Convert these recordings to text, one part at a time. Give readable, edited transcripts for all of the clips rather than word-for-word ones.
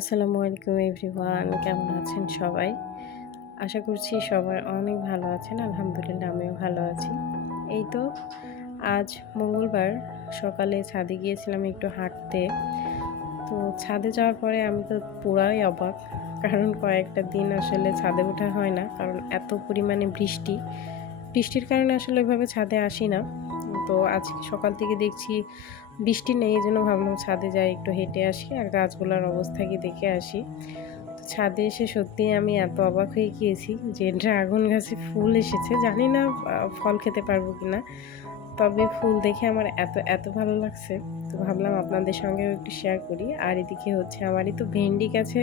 আসসালামু আলাইকুম এভরিওয়ান, কেমন আছেন সবাই? আশা করছি সবাই অনেক ভালো আছেন। আলহামদুলিল্লাহ আমিও ভালো আছি। এই তো আজ মঙ্গলবার সকালে ছাদে গিয়েছিলাম একটু হাঁটতে। তো ছাদে যাওয়ার পরে আমি তো পুরাই অবাক। কারণ কয়েকটা দিন আসলে ছাদে ওঠা হয় না। কারণ এত পরিমাণে বৃষ্টি। বৃষ্টির কারণে আসলে ওইভাবে ছাদে আসি না। তো আজকে সকাল থেকে দেখছি বৃষ্টি নেই, এজন্য ভাবলাম ছাদে যাই, একটু হেঁটে আসি আর গাছগুলোর অবস্থা কি দেখে আসি। তো ছাদে এসে সত্যিই আমি এত অবাক হয়ে গিয়েছি যে ড্রাগন গাছে ফুল এসেছে। জানি না ফল খেতে পারবো কিনা। তবে ফুল দেখে আমার এত এত ভালো লাগছে। তো ভাবলাম আপনাদের সঙ্গেও একটু শেয়ার করি। আর এদিকে হচ্ছে আমারই তো ভেন্ডি গাছে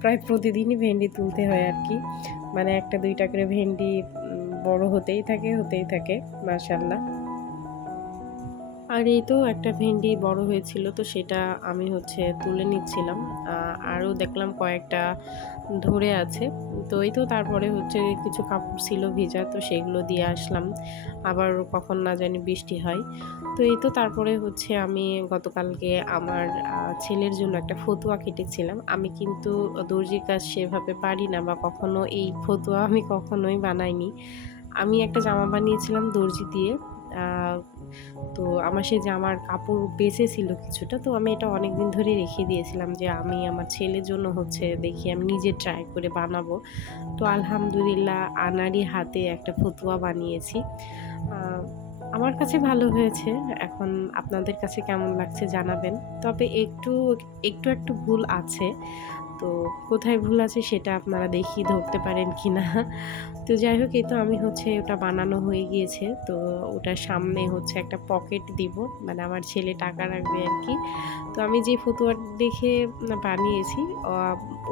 প্রায় প্রতিদিনই ভেন্ডি তুলতে হয় আরকি। মানে ১টা ২টা করে ভেন্ডি বড় হতেই থাকে মাশাআল্লাহ। আর এই তো একটা ভেন্ডি বড় হয়েছিল, তো সেটা আমি হচ্ছে তুলে নিচ্ছিলাম। আরও দেখলাম কয়েকটা ধরে আছে। তো এই তো তারপরে হচ্ছে কিছু কাপড় ছিল ভেজা, তো সেগুলো দিয়ে আসলাম। আবার কখন না জানি বৃষ্টি হয়। তো এই তো তারপরে হচ্ছে আমি গতকালকে আমার ছেলের জন্য একটা ফতুয়া কেটেছিলাম। আমি কিন্তু দর্জির কাজ সেভাবে পারি না, বা কখনো এই ফতুয়া আমি কখনোই বানাইনি। আমি একটা জামা বানিয়েছিলাম দর্জি দিয়ে। আ তো আমার সেই জামার কাপড় বেঁচেছিল কিছুটা। তো আমি এটা অনেকদিন ধরে রেখে দিয়েছিলাম যে আমি আমার ছেলের জন্য হচ্ছে দেখি আমি নিজে ট্রাই করে বানাবো। তো আলহামদুলিল্লাহ আনাড়ি হাতে একটা ফতুয়া বানিয়েছি। আ আমার কাছে ভালো হয়েছে। এখন আপনাদের কাছে কেমন লাগছে জানাবেন। তবে একটু ভুল আছে। তো কোথায় ভুল আছে সেটা আপনারা দেখিয়ে ধরতে পারেন কিনা। তো যাই হোক, এই তো আমি হচ্ছে ওটা বানানো হয়ে গিয়েছে। তো ওটার সামনে হচ্ছে একটা পকেট দিব। মানে আমার ছেলে টাকা রাখবে আরকি। তো আমি যে ফতুয়া দেখে বানিয়েছি আ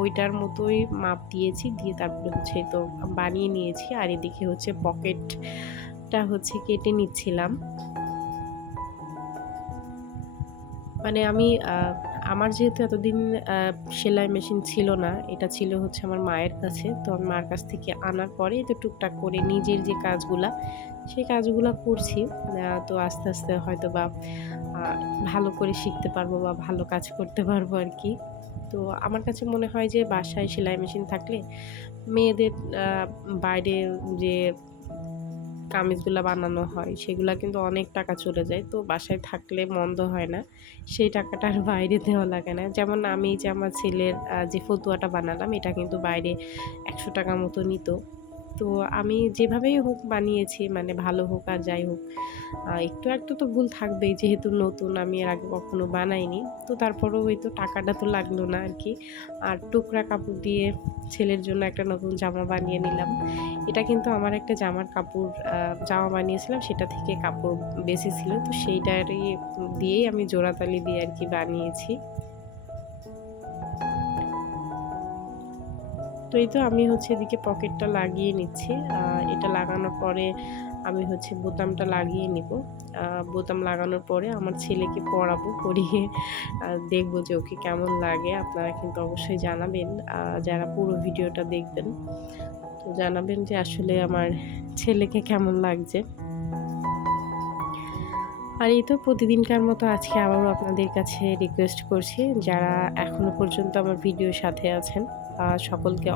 ওইটার মতোই মাপ দিয়েছি। দিয়ে তারপরে হচ্ছে তো বানিয়ে নিয়েছি। আর এদিকে হচ্ছে পকেটটা হচ্ছে কেটে নিচ্ছিলাম। মানে আমি আমার যেহেতু এতদিন আ সেলাই মেশিন ছিল না, এটা ছিল হচ্ছে আমার মায়ের কাছে। তো আমি মার কাছ থেকে আনার পরে তো টুকটাক করে নিজের যে কাজগুলা, সেই কাজগুলা করছি। তো আস্তে, আস্তে হয়তোবা আ ভালো করে শিখতে পারবো বা ভালো কাজ করতে পারবো আরকি। তো আমার কাছে মনে হয় যে বাসায় সেলাই মেশিন থাকলে মেয়েদের আ বাইরে যে কামিজগুলা বানানো হয় সেগুলা কিন্তু অনেক টাকা চলে যায়। তো বাসায় থাকলে মন্দ হয় না। সেই টাকাটা আর বাইরে দেওয়া লাগে না। যেমন আমি যে আমার ছেলের যে ফতুয়াটা বানালাম এটা কিন্তু বাইরে ৳১০০ মতো নিত। তো আমি যেভাবেই হোক বানিয়েছি, মানে ভালো হোক আর যাই হোক, একটু তো ভুল থাকবেই, যেহেতু নতুন, আমি এর আগে কখনো বানাইনি। তো তারপরেও ওই তো টাকাটা তো লাগলো না আরকি। আর টুকরা কাপড় দিয়ে ছেলের জন্য একটা নতুন জামা বানিয়ে নিলাম। এটা কিন্তু আমার একটা জামার কাপড় জামা বানিয়েছিলাম, সেটা থেকে কাপড় বেঁচেছিল। তো সেইটারই দিয়েই আমি জোড়াতালি দিয়ে আরকি বানিয়েছি। তো এই তো আমি হচ্ছে এদিকে পকেটটা লাগিয়ে নিচ্ছি। এটা লাগানোর পরে আমি হচ্ছে বোতামটা লাগিয়ে নিব। আ বোতাম লাগানোর পরে আমার ছেলেকে পরাবো। পরিয়ে দেখব যে ওকে কেমন লাগে। আপনারা কিন্তু অবশ্যই জানাবেন, যারা পুরো ভিডিওটা দেখবেন। তো জানাবেন যে আসলে আমার ছেলেকে কেমন লাগছে। আর এই তো প্রতিদিনকার মতো আজকে আবারও আপনাদের কাছে রিকোয়েস্ট করছি, যারা এখনো পর্যন্ত আমার ভিডিওর সাথে আছেন, সকলকে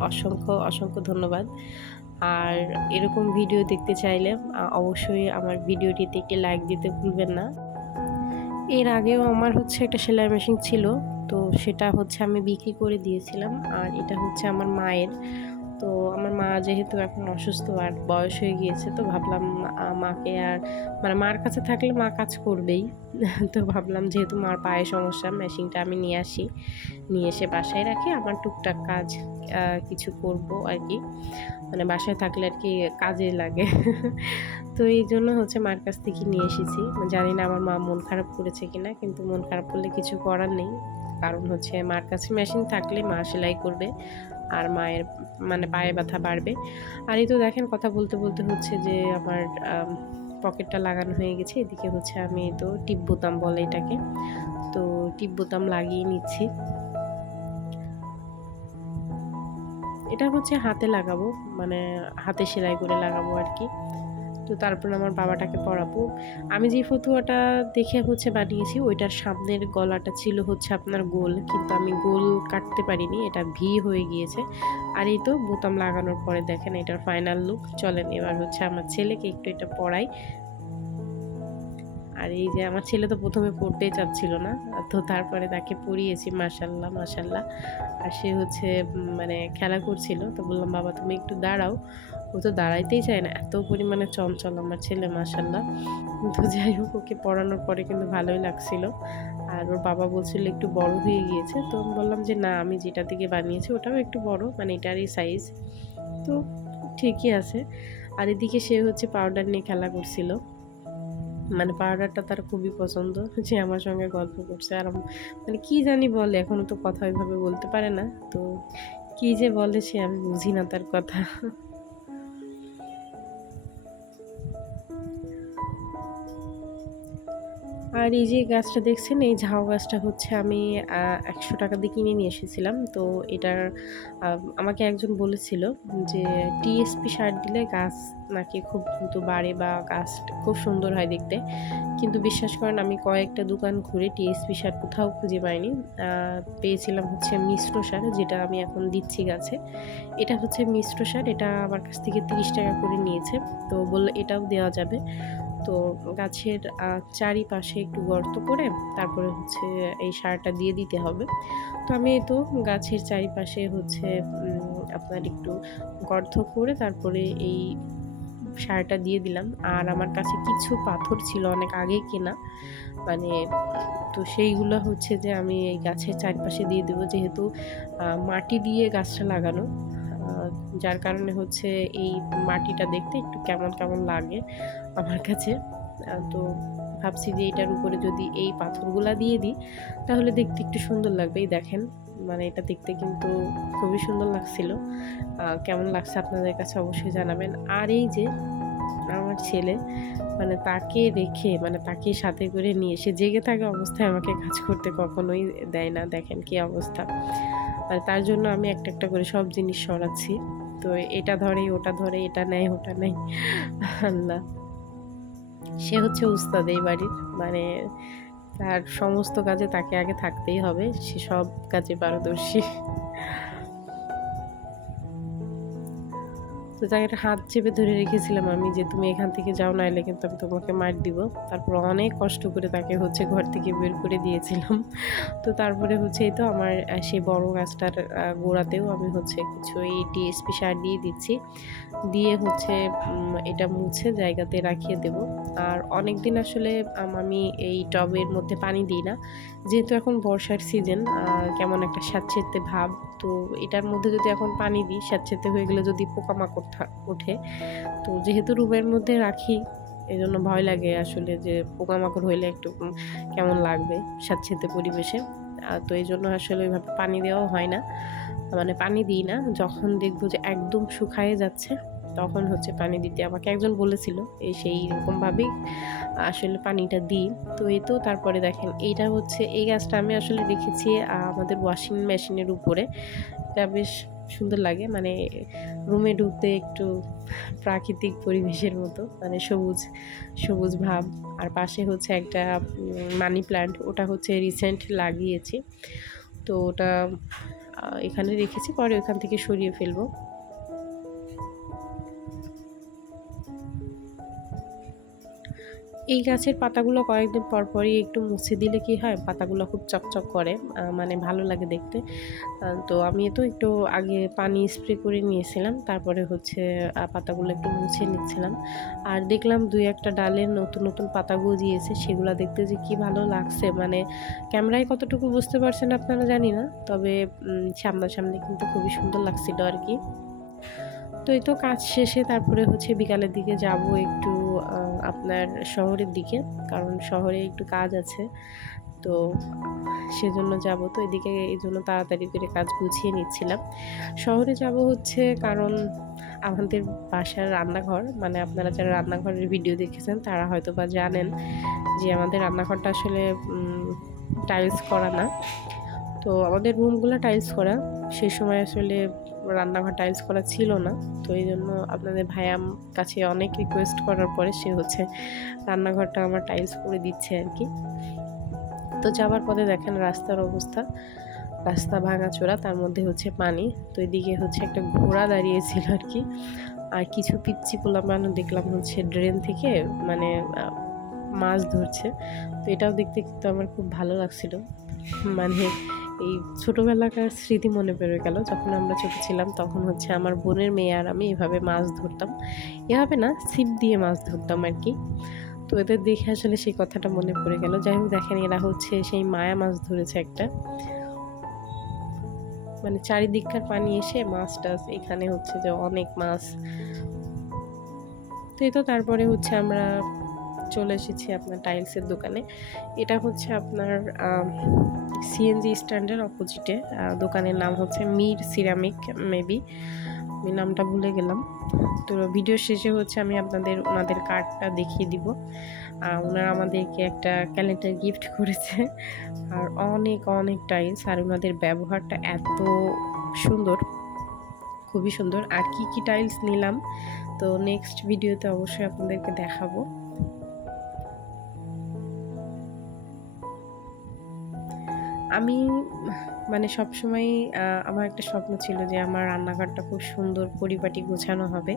অসংখ্য ধন্যবাদ। আর এরকম ভিডিও দেখতে চাইলে অবশ্যই আমার ভিডিওটিতে একটি লাইক দিতে ভুলবেন না। এর আগেও আমার হচ্ছে একটা সেলাই মেশিন ছিল। তো সেটা হচ্ছে আমি বিক্রি করে দিয়েছিলাম। আর এটা হচ্ছে আমার মায়ের। তো আমার মা যেহেতু এখন অসুস্থ আর বয়স হয়ে গিয়েছে, তো ভাবলাম মাকে আর, মানে মার কাছে থাকলে মা কাজ করবেই। তো ভাবলাম যেহেতু মার পায়ে সমস্যা, মেশিনটা আমি নিয়ে আসি। নিয়ে এসে বাসায় রাখি, আমার টুকটাক কাজ কিছু করব আরকি। মানে বাসায় থাকলে আরকি কাজে লাগে। তো এইজন্য হচ্ছে মার কাছ থেকে নিয়ে এসেছি। জানি না আমার মা মন খারাপ করেছে কিনা, কিন্তু মন খারাপ করলে কিছু করার নেই। কারণ হচ্ছে মার কাছে মেশিন থাকলে মা সেলাই করবে। আর মায়ের মানে পায়ে ব্যথা বাড়বে। আর এই তো দেখেন কথা বলতে হচ্ছে যে আমার আম পকেটটা লাগানো হয়ে গেছে। এদিকে হচ্ছে আমি তো টিপ বোতাম বলে এটাকে। তো টিপ বোতাম লাগিয়ে নিচ্ছি। এটা হচ্ছে হাতে লাগাবো, মানে হাতে সেলাই করে লাগাবো আরকি। তো তারপর আমার বাবাটাকে পরাবো। আমি যে ফতুয়াটা দেখে হচ্ছে বানিয়েছি ওইটার সামনের গলাটা ছিল হচ্ছে আপনার গোল, কিন্তু আমি গোল কাটতে পারিনি, এটা ভি হয়ে গিয়েছে। আর এই তো বোতাম লাগানোর পরে দেখেন এটার ফাইনাল লুক। চলেন এবার হচ্ছে আমার ছেলেকে একটু এটা পরাই। আর এই যে আমার ছেলে তো প্রথমে পড়তেই চাচ্ছিল না, তো তারপরে তাকে পড়িয়েছি, মাশাল্লাহ মাশাল্লাহ। আর সে হচ্ছে মানে খেলা করছিল, তো বললাম বাবা তুমি একটু দাঁড়াও। ও তো দাঁড়াইতেই চায় না, এত পরিমাণে চঞ্চল আমার ছেলে, মাশাল্লাহ। তো যাই হোক, ওকে পড়ানোর পরে কিন্তু ভালোই লাগছিল। আর ওর বাবা বলছিল একটু বড় হয়ে গিয়েছে, তো আমি বললাম যে না, আমি যেটা থেকে বানিয়েছি ওটাও একটু বড়, মানে এটারই সাইজ, তো ঠিকই আছে। আর এদিকে সে হচ্ছে পাউডার নিয়ে খেলা করছিল, মানে পাউডারটা তার খুবই পছন্দ, যে আমার সঙ্গে গল্প করছে। আর মানে কি জানি বলে, এখনো তো কথা ওইভাবে বলতে পারে না, তো কি যে বলে সে আমি বুঝি না তার কথা। আর এই যে গাছটা দেখছেন, এই ঝাউ গাছটা হচ্ছে আমি 100 টাকা দিয়ে কিনে নিয়ে এসেছিলাম। তো এটার আমাকে একজন বলেছিল যে টিএসপি সার দিলে গাছ নাকি খুব দ্রুত বাড়ে বা গাছ খুব সুন্দর হয় দেখতে। কিন্তু বিশ্বাস করেন, আমি কয়েকটা দোকান ঘুরে টিএসপি সার কোথাও খুঁজে পাইনি। পেয়েছিলাম হচ্ছে মিশ্র সার, যেটা আমি এখন দিচ্ছি গাছে। এটা হচ্ছে মিশ্র সার, এটা আমার কাছ থেকে 30 টাকা করে নিয়েছে। তো বললো এটাও দেওয়া যাবে। তো গাছের চারিপাশে একটু গর্ত করে তারপরে হচ্ছে এই সারটা দিয়ে দিতে হবে। তো আমি এই তো গাছের চারিপাশে হচ্ছে আপনার একটু গর্ত করে তারপরে এই সারটা দিয়ে দিলাম। আর আমার কাছে কিছু পাথর ছিল অনেক আগে কেনা, মানে তো সেইগুলো হচ্ছে যে আমি এই গাছের চারপাশে দিয়ে দেবো, যেহেতু মাটি দিয়ে গাছটা লাগানো, যার কারণে হচ্ছে এই মাটিটা দেখতে একটু কেমন কেমন লাগে আমার কাছে। তো ভাবছি যে এটার উপরে যদি এই পাথরগুলা দিয়ে দিই তাহলে দেখতে একটু সুন্দর লাগবে। এই দেখেন, মানে এটা দেখতে কিন্তু খুবই সুন্দর লাগছিল। কেমন লাগছে আপনাদের কাছে অবশ্যই জানাবেন। আর এই যে আমার ছেলে, মানে তাকে রেখে, মানে তাকে সাথে করে নিয়ে সে জেগে থাকা অবস্থায় আমাকে কাজ করতে কখনোই দেয় না। দেখেন কি অবস্থা, মানে তার জন্য আমি একটা একটা করে সব জিনিস সরাচ্ছি। তো এটা ধরে ওটা ধরে, এটা নেয় ওটা নেয়, আল্লাহ। সে হচ্ছে উস্তাদ এই বাড়ির, মানে তার সমস্ত কাজে তাকে আগে থাকতেই হবে, সে সব কাজে পারদর্শী। তো তাকে একটা হাত চেপে ধরে রেখেছিলাম আমি, যে তুমি এখান থেকে যাও, নাইলে কিন্তু আমি তোমাকে মার দিব। তারপর অনেক কষ্ট করে তাকে হচ্ছে ঘর থেকে বের করে দিয়েছিলাম। তো তারপরে হচ্ছে এই তো আমার সেই বড় গাছটার গোড়াতেও আমি হচ্ছে কিছু এই টিএসপি সার দিয়ে দিচ্ছি, দিয়ে হচ্ছে এটা মুছে জায়গাতে রাখিয়ে দেব। আর অনেক দিন আসলে আমি এই টবের মধ্যে পানি দিই না, যেহেতু এখন বর্ষার সিজন, কেমন একটা স্যাঁতসেঁতে ভাব। তো এটার মধ্যে যদি এখন পানি দিই, স্যাঁতসেঁতে হয়ে গেলে যদি পোকামাকড় ওঠে, তো যেহেতু রুমের মধ্যে রাখি, এই জন্য ভয় লাগে আসলে যে পোকামাকড় হইলে একটু কেমন লাগবে স্যাঁতসেঁতে পরিবেশে। তো এই জন্য আসলে ওইভাবে পানি দেওয়া হয় না, মানে পানি দিই না। যখন দেখবো যে একদম শুকায়ে যাচ্ছে তখন হচ্ছে পানি দিতে আমাকে একজন বলেছিল, এই সেই রকমভাবেই আসলে পানিটা দিই। তো এই তো তারপরে দেখেন, এইটা হচ্ছে এই গাছটা আমি আসলে রেখেছি আমাদের ওয়াশিং মেশিনের উপরে। এটা বেশ সুন্দর লাগে, মানে রুমে ঢুকতে একটু প্রাকৃতিক পরিবেশের মতো, মানে সবুজ সবুজ ভাব। আর পাশে হচ্ছে একটা মানি প্ল্যান্ট, ওটা হচ্ছে রিসেন্ট লাগিয়েছি। তো ওটা এখানে রেখেছি, পরে ওখান থেকে সরিয়ে ফেলবো। এই গাছের পাতাগুলো কয়েকদিন পর পরই একটু মুছে দিলে কি হয়, পাতাগুলো খুব চকচক করে, মানে ভালো লাগে দেখতে। তো আমি তো একটু আগে পানি স্প্রে করে নিয়েছিলাম, তারপরে হচ্ছে পাতাগুলো একটু মুছে নিচ্ছিলাম। আর দেখলাম দুই একটা ডালের নতুন নতুন পাতা গজিয়েছে, সেগুলো দেখতে যে কি ভালো লাগছে, মানে ক্যামেরায় কতটুকু বুঝতে পারছেন আপনারা জানি না, তবে সামনাসামনি কিন্তু খুবই সুন্দর লাগছিল আর কি। তো এই তো কাজ শেষে তারপরে হচ্ছে বিকালের দিকে যাব একটু আপনার শহরের দিকে, কারণ শহরে একটু কাজ আছে, তো সেজন্য যাব। তো এদিকে এই জন্য তাড়াতাড়ি করে কাজ গুছিয়ে নিচ্ছিলাম। শহরে যাব হচ্ছে কারণ আমাদের বাসার রান্নাঘর, মানে আপনারা যারা রান্নাঘরের ভিডিও দেখেছেন তারা হয়তো বা জানেন যে আমাদের রান্নাঘরটা আসলে টাইলস করা না। তো আমাদের রুমগুলো টাইলস করা, সেই সময় আসলে রান্নাঘর টাইলস করা ছিল না, তো এই জন্য আপনাদের ভাইয়া কাছে অনেক রিকোয়েস্ট করার পরে সে হচ্ছে রান্নাঘরটা আমার টাইলস করে দিচ্ছে আর কি। তো যাবার পথে দেখেন রাস্তার অবস্থা, রাস্তা ভাঙাচোরা, তার মধ্যে হচ্ছে পানি। তো এদিকে হচ্ছে একটা ঘোড়া দাঁড়িয়েছিল আর কি, আর কিছু পিচ্চি পোলাপানও দেখলাম হচ্ছে ড্রেন থেকে মানে মাছ ধরছে। তো এটাও দেখতে কিন্তু আমার খুব ভালো লাগছিল, মানে এই ছোটোবেলাকার স্মৃতি মনে পড়ে গেল। যখন আমরা ছোটো ছিলাম তখন হচ্ছে আমার বোনের মেয়ে আর আমি এভাবে মাছ ধরতাম, এভাবে না ছিপ দিয়ে মাছ ধরতাম আর কি। তো এদের দেখে আসলে সেই কথাটা মনে পড়ে গেল। যাই হোক দেখেন এরা হচ্ছে সেই মায়া মাছ ধরেছে একটা, মানে চারিদিককার পানি এসে মাছ টাছ, এখানে হচ্ছে যে অনেক মাছ। তো এই তো তারপরে হচ্ছে আমরা চলে এসেছি আপনার টাইলসের দোকানে। এটা হচ্ছে আপনার সিএনজি স্ট্যান্ডের অপোজিটে, দোকানের নাম হচ্ছে মির সিরামিক, মেবি আমি নামটা ভুলে গেলাম। তো ভিডিও শেষে হচ্ছে আমি আপনাদের ওনাদের কার্ডটা দেখিয়ে দিব। ওনারা আমাদেরকে একটা ক্যালেন্ডার গিফট করেছে, আর অনেক অনেক টাইলস, আর ওনাদের ব্যবহারটা এত সুন্দর, খুবই সুন্দর। আর কি কি টাইলস নিলাম তো নেক্সট ভিডিওতে অবশ্যই আপনাদেরকে দেখাবো। আমি মানে সবসময় আমার একটা স্বপ্ন ছিল যে আমার রান্নাঘরটা খুব সুন্দর পরিপাটি গোছানো হবে।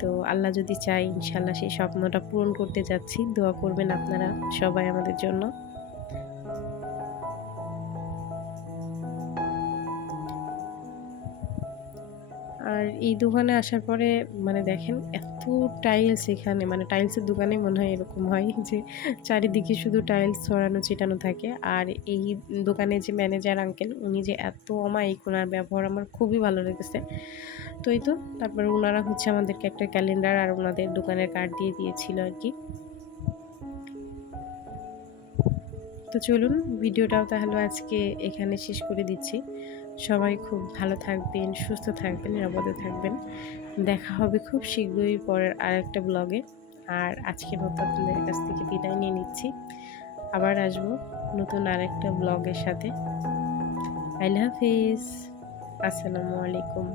তো আল্লাহ যদি চাই ইনশাল্লাহ সেই স্বপ্নটা পূরণ করতে যাচ্ছি। দোয়া করবেন আপনারা সবাই আমাদের জন্য। আর এই দোকানে আসার পরে মানে দেখেন এত টাইলস এখানে, মানে টাইলসের দোকানে মনে হয় এরকম হয় যে চারিদিকে শুধু টাইলস ছড়ানো ছিটানো থাকে। আর এই দোকানে যে ম্যানেজার আঙ্কেল উনি যে এত অমায়িক, ওনার ব্যবহার আমার খুবই ভালো লেগেছে। তো এই তো তারপরে ওনারা হচ্ছে আমাদেরকে একটা ক্যালেন্ডার আর ওনাদের দোকানের কার্ড দিয়ে দিয়েছিল আর কি। তো চলুন ভিডিওটাও তাহলে আজকে এখানে শেষ করে দিচ্ছি। সবাই খুব ভালো থাকবেন, সুস্থ থাকবেন, নিরাপদে থাকবেন। দেখা হবে খুব শীঘ্রই পরের আরেকটা ব্লগে। আর আজকের মতো আপনাদের কাছ থেকে বিদায় নিয়ে নিচ্ছি, আবার আসবো নতুন আরেকটা ব্লগের সাথে। আল্লাহ হাফিজ, আসসালামু আলাইকুম।